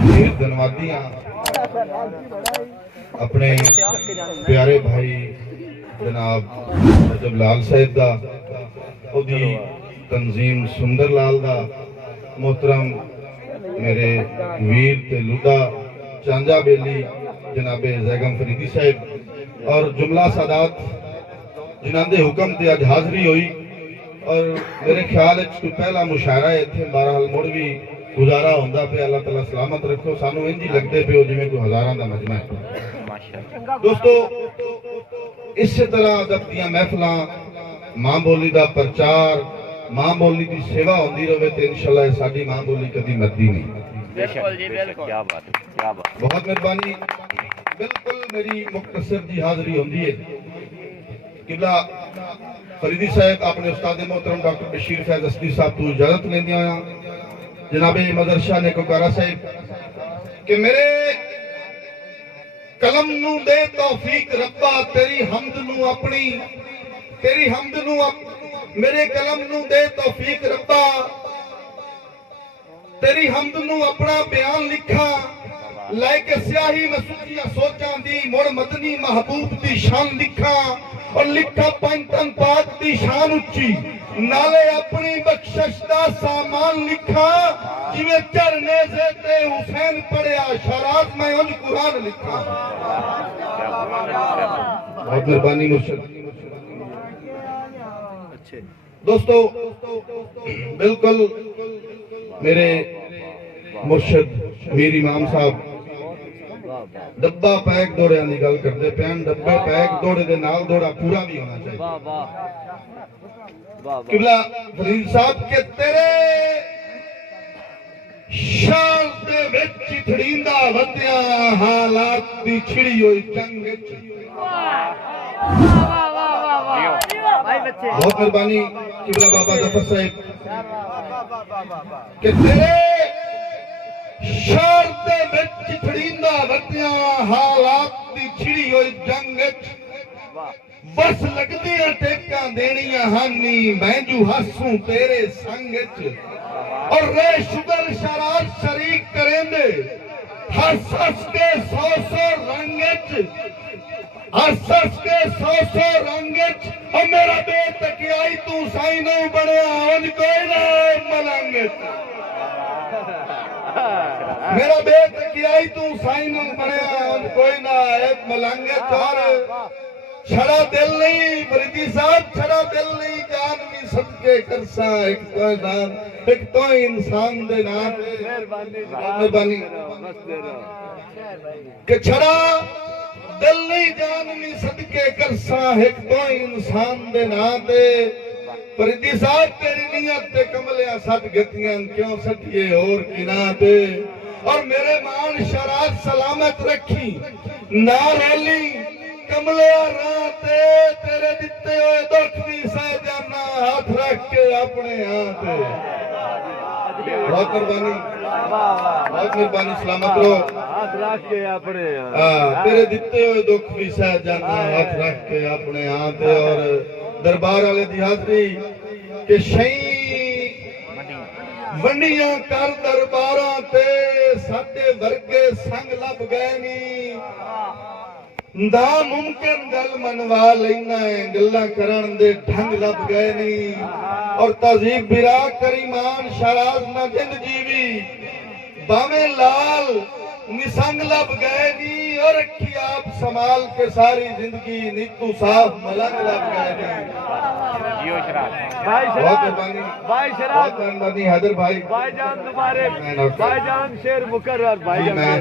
धन्यवादी हाँ अपने प्यारे भाई जनाब रजब लाल साहब दा, ओदी तंजीम सुंदर लाल दा, मोहतरम मेरे वीर ते लुदा चांजा बेली जनाबे जैगम फरीदी साहब और जुमला सादात जिन्हां दे हुक्म ते अज हाज़री हुई। और मेरे ख्याल कोई पहला मुशायरा इत्थे बहरहाल मुड़ भी गुजारा होंदा पे। अल्लाह ताला सलामत रखो, सानू इंज ही लगदे पे जिवें कोई हज़ारां दा मजमा है। दोस्तों इस तरह अदब दीयां महफिलां, मां बोली दा प्रचार, मां बोली की सेवा होंदी रहे तो इंशाअल्लाह साडी मां बोली कभी मरदी नहीं। बिल्कुल जी बिल्कुल, क्या बात है, क्या बात। बहुत मेहरबानी। बिल्कुल मेरी मुख्तसर जी हाज़री होंदी है। किबला फरीदी साहब अपने उस्ताद मोहतरम डॉक्टर बशीर फैज असदी साहब तो इजाजत लेंदे आया जनाबे मदर शाह नेकोकारा साहब कि मेरे कलम नू दे तौफीक रब्बा, तेरी हमद नू अपनी, तेरी हमद नू मेरे कलम नू दे तौफीक रब्बा, तेरी हमद नू अपना बयान लिखा, लैके स्याही में सुखियां सोचां दी, मुड़ मदनी महबूब दी शान लिखा और लिखा पंचतन पाक दी शान उच्ची, नाले अपनी बख्शिश दा सामान लिखा, जिवें झरने से ते हुसैन पढ़िया शरात में उंज कुरान लिखा। बहुत मेहरबानी मुर्शिद। दोस्तों बिल्कुल मेरे मुर्शिद मीर इमाम साहब डब्बा पैक दौड़िया की गल करते पे। डब्बे पैक दौड़े दे नाल दौड़ा पूरा भी होना चाहिए। किबला फरीद साहब के तेरे शान दे विच चिथड़ींदा वधिया हालात दी छिड़ी होई जंग विच। बहुत मेहरबानी किबला बाबा जफर साहब के तेरे शान दे विच चिथड़ींदा वधिया हालात दी छिड़ी होई जंग विच। बस लगदियां टेकां देनियां हानी महजू हसूं तेरे संग विच। और रे शुगर शराब शरीक करेंदे हस हस के सौ सौ रंग विच, हस हस के सौ सौ रंग विच। और मेरा बेतकियाई तू साईं नू बनया उंज कोई ना मलंग विच। मेरा बेतकियाई तू साईं नू बनया उंज कोई ना एक मलंग विच। और छड़ा दिल नहीं फरीदी साहब, छड़ा दिल नहीं, जान भी सदके करसा एक तो नाम, एक तो इंसान दे नाम। मेहरबानी के छड़ा दिल नहीं, जान भी सदके करसा एक तो इंसान दे नाम दे। फरीदी साहब तेरी नियत ते कमलिया सट गतियां क्यों सटिए और किना ते। और मेरे मान शराब सलामत रखी ना रोली कमलिया राते, तेरे दिते हुए दुख भी सह जाना हाथ रख के अपने हाथ। बहुत मेहरबानी, बहुत मेहरबानी, सलामत रहो हाथ रख के अपने। तेरे दिते हुए दुख भी सह जाना हाथ रख के अपने हाथ। और दरबार वाले दी हाजरी के शई वंडियां कर दरबारां ते साडे वर्गे संग लब गए नी। ना मुमकिन गल मनवा लेना है, गल्ला करन दे ढंग लब गए नी। और तहजीब बिरा करीमान शराज न जिंद जीवी बावे लाल निसंग लब गए नी। और रखी आप संभाल के सारी जिंदगी नीतू साहब मलंग लब गए नी। भाई शराब हैदर भाई, भाईजान तुम्हारे भाईजान शेर मुकर्रर भाईजान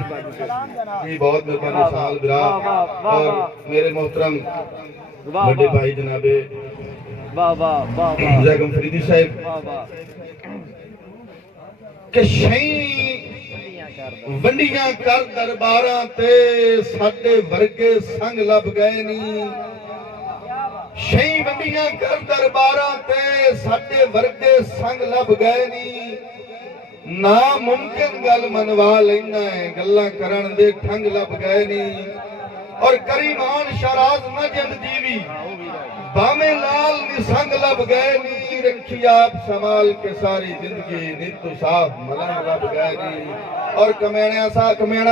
जी बहुत मेहरबानी साल बिरा। और मेरे मोहतरम बड़े भाई जनाबे जैगम फरीदी साहब के शई वंडियां कर दरबारां ते साडे वर्गे संग लब गए नी। शई वंडियां कर दरबारां ते साडे वर्गे संग लब गए नी। ना मुमकिन गल मनवा लेना है, गल्ला करन दे ढंग लब गए नी। और करीमान शराज न जिंद जीवी बामे लाल निसंग लब गए नी रखी आप संभाल के सारी जिंदगी नीतू साहब मलंग लब गए नी। और कमेणा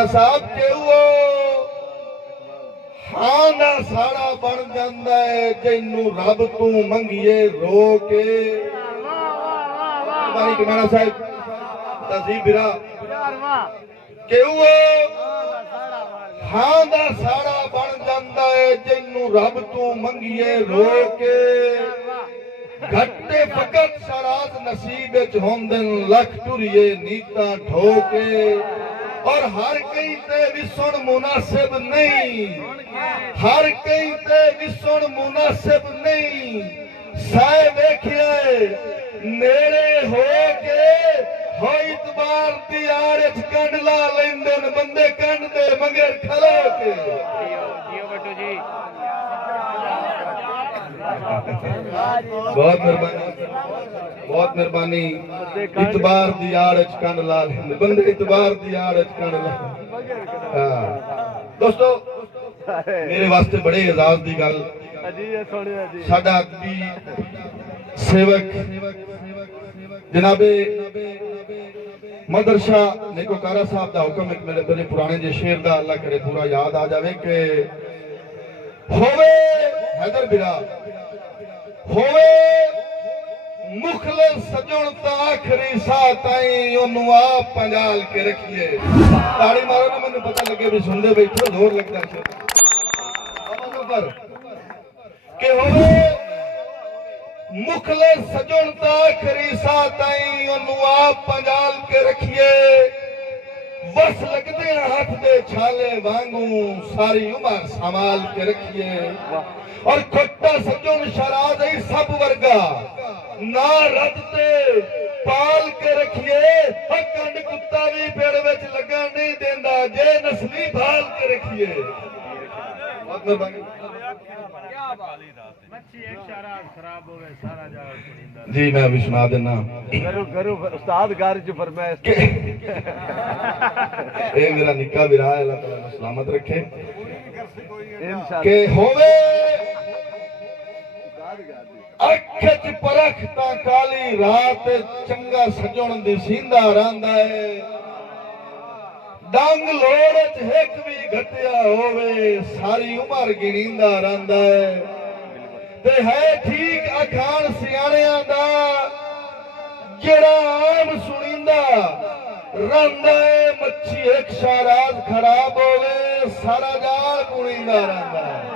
साहब के वो हां दा साड़ा बन जांदा है जैनू रब तू मंगिए रो के। कमेणा साहब तहजीब बिरा के वो हां दा साड़ा बन जांदा है जैनू रब तू मंगिए रो के। घट्टे फकत शराज नसीब विच होंदे लख टुरिए नीता ठोके। और हर कई ते विसुण मुनासिब नहीं, हर कई ते विसुण मुनासिब नहीं। साए वेखिया नेड़े हो के हो इतबार दी आड़ च कंड ला लेंदे न बंदे कंड दे मगर खलो के। बहुत मेहरबानी, बहुत मेहरबानी। इतबार दी आड़ च कंड ला लेंदे बंदे इतबार दी आड़ च कंड ला। दोस्तों मेरे वास्ते बड़े एजाज दी गल साडा सेवक जनाबे मदरसा नेकोकारा साहब का हुक्म एक मेरे बड़े पुराने जे शेर दा अल्लाह करे पूरा याद आ जावे के होवे हैदर बिरा होवे मुखलिस सजण ता आखिरी साह ताई ओनू आप पंजाल के रखिए। ताड़ी मारो ना मैंने पता लगे भी सुनदे बैठो जोर लगदा है पर के होवे मुखलिस सजण ता आखिरी साह ताई ओनू आप पंजाल के रखिए। बस लगदे हाथ दे छाले वांगू सारी उम्र संभाल के रखिए। और खोटा सजन शराज ही सब वर्गा ना रद ते पाल के रखिए। कंड कुत्ता भी पेड़ विच लगा नहीं देंदा जे नस्ली भाल के रखिए। जी मैं अभी सुना देना उस्ताद घर च फरमाइश ए मेरा निक्का विरा है अल्लाह ताला सलामत रखे के होवे अख च परख ता काली रात चंगा सजण दिसींदा रहंदा है। डंग लोड़ च हिक भी घटिया होवे सारी उम्र गिणींदा रहंदा है। ते है ठीक अखान सियाणियां दा जेड़ा आम सुनींदा रहंदा है। मच्छी एक शराज खराब होवे सारा जाल पुणींदा रहंदा है।